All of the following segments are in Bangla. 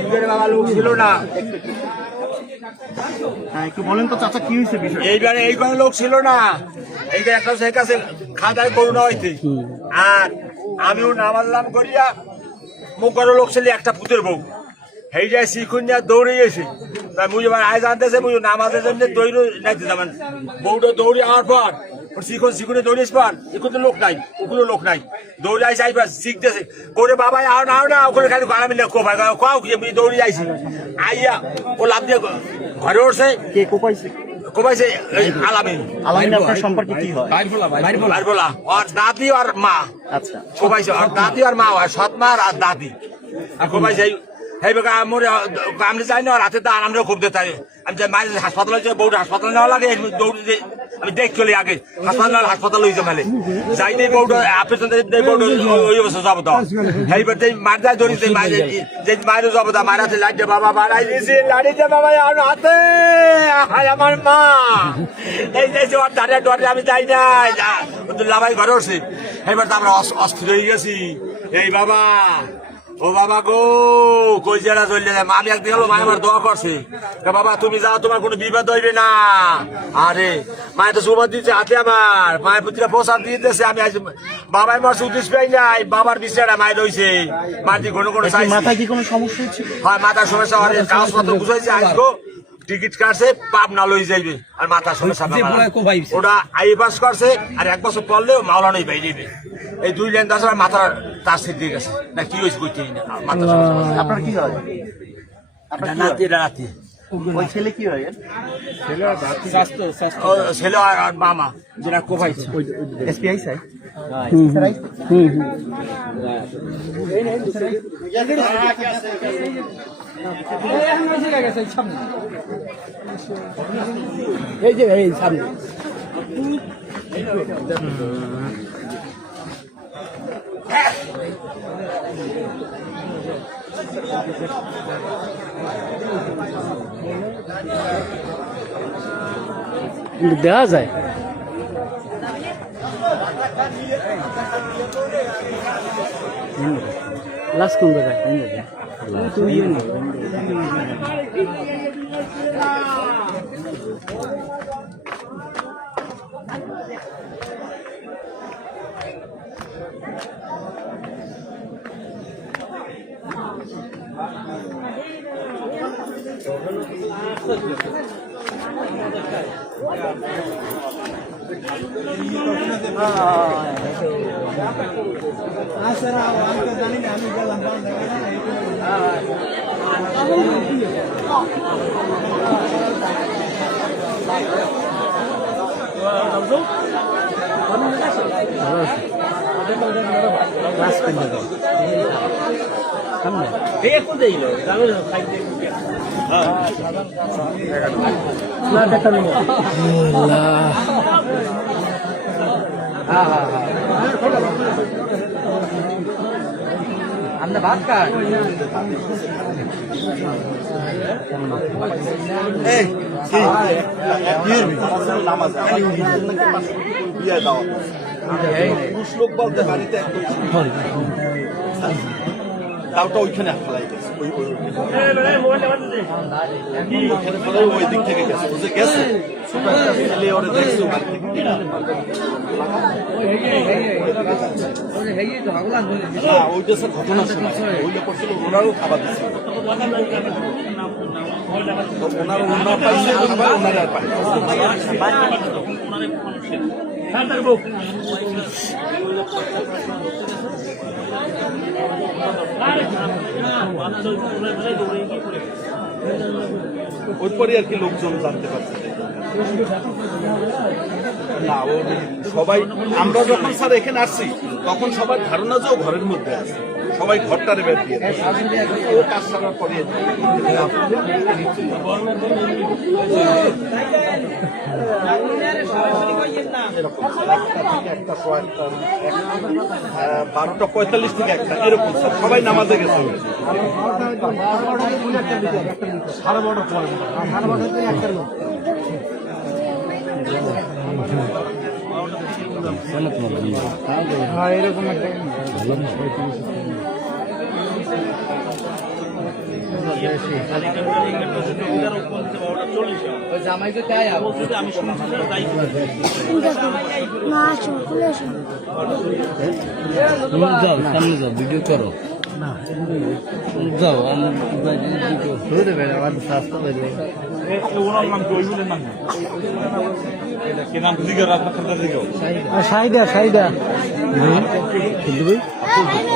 এইবারে বাবা লোক ছিল না। হ্যাঁ একটু বলেন তো চাচা কি হয়েছে বিষয় এইবারে এইবারে লোক ছিল না। এইটা একটা সে কাছে খাদায় করুণা হইতে আর আমিও নামাল্লাম করিয়া মুখের লোক ছিল একটা পুতের বউ। এই যায় শিখুন যা দৌড়ে গেছে। তাই মুই এবার আয় জানতেছে মুই নামাজের জন্য দৌড়ে নাইতে যাবেন। বউটা দৌড়ে আওয়ার পর শিখুন শিখুনে দৌড়িস পার এখন তো লোক নাই ওগুলো লোক নাই দৌড়ে আইসে আইবার শিখতেছে করে বাবা আও না না ওখানে খালি গাড়া মিলে কো ভাই কাও কি আমি দৌড়ে আইছি আইয়া ও লাভ দিয়ে ঘরে উঠছে কে কোপাইছে কোবাইছে এই আলামিন আলামিন আপনার সম্পর্কে কি হয় আর বলা আর দাদি আর মা আচ্ছা কোবাইছে আর দাদি আর মা হয় সৎ মা আর দাদি আর কোবাইছে এই বেকা আমার আমি যাই না রাতে দান খুব দিতে আমি যাই হাসপাতালে যাই বউটা হাসপাতালে নেওয়া লাগে দৌড়ি আমি দেখ চলি আগে। হাসপাতাল নাহলে হাসপাতাল মেলে যাই দেই বউটা অপারেশন দেই বউটা ওই অবস্থা যাব তো। এই বার মার যায় দেই মায়ের যে যাব তা মায়ের হাতে বাবা দিয়েছি লাড়ি যে বাবা আর হাতে। হায় আমার মা। এই যে ওর ধারে ডরে আমি যাই না লাভাই ঘরে উঠছি এবার তো আমরা অস- অস্থির হয়ে গেছি। এই বাবা। ও বাবা গো কই জেলা চলে যায়? আমি একদিন হলো মা আমার দোয়া করছে। বাবা তুমি যাও তোমার কোনো বিপদ হইবে না। আরে মায়ের তো সুবাদ দিচ্ছে হাতে আমার। মায়ের পুত্রীরা প্রসাদ দিয়ে দিতেছে আমি আজ বাবাই মার সুদিস পাই নাই। বাবার বিচারা মায়ের রয়েছে। মাটি কোনো কোনো মাথায় কি কোনো সমস্যা হচ্ছে? হয় মাথার সমস্যা হয় কাগজপত্র বুঝাইছে আসব টিকিট কাটছে পাপ না লই যাইবে। আর মাথার সমস্যা। ওটা আই পাস করছে আর এক বছর পড়লেও মাওলানোই বাইরে এই দুই লাইন দাস মাথার তার সিট দিয়ে গেছে। না কি হয়েছে কইতে মাথার আপনার কি হয়? আপনার নাতি নাতি। ওই ছেলে কি হয়? ছেলে আর আর মামা যেটা কোভাইছে এসপিআই স্যার এই যে এই সামনে। দেখা যায়। লাস্ট কোন জায়গায়? তুই লাস্ট কোন জায়গায় সামনে না দেখা নেই হ্যাঁ হ্যাঁ আমরা ভাত খাই। লোক বলতে বাড়িতে তাওটা ওইখানে ফেলাই গেছে ওই দিক থেকে গেছে বুঝে গেছে ছেলে ওরে দেখছে ওইটা স্যার ঘটনার সময় ওইটা করছিল ওনারও খাবার দিচ্ছে ওনার ওনার পাইছে খাবার ওনার আর পায় ওই পরে আর কি লোকজন জানতে পারছে। না, ও সবাই আমরা যখন স্যার এখানে আসছি, তখন সবার ধারণা যে ঘরের মধ্যে আছে। সবাই ঘরটারে বের দিয়ে এরকম একটা থেকে একটা একটা, বারোটা পঁয়তাল্লিশ থেকে একটা এরকম সবাই নামাজে গেছে না আসো খুলে আসো। যাও সামনে যাও ভিডিও করো। যাও আমার ধরে বেড়ে আমার স্বাস্থ্য সাইদা সাইদা। আমি কি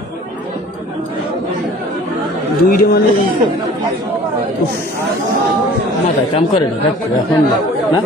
দুইটা মানে মাথায় কাম করে না এখন না।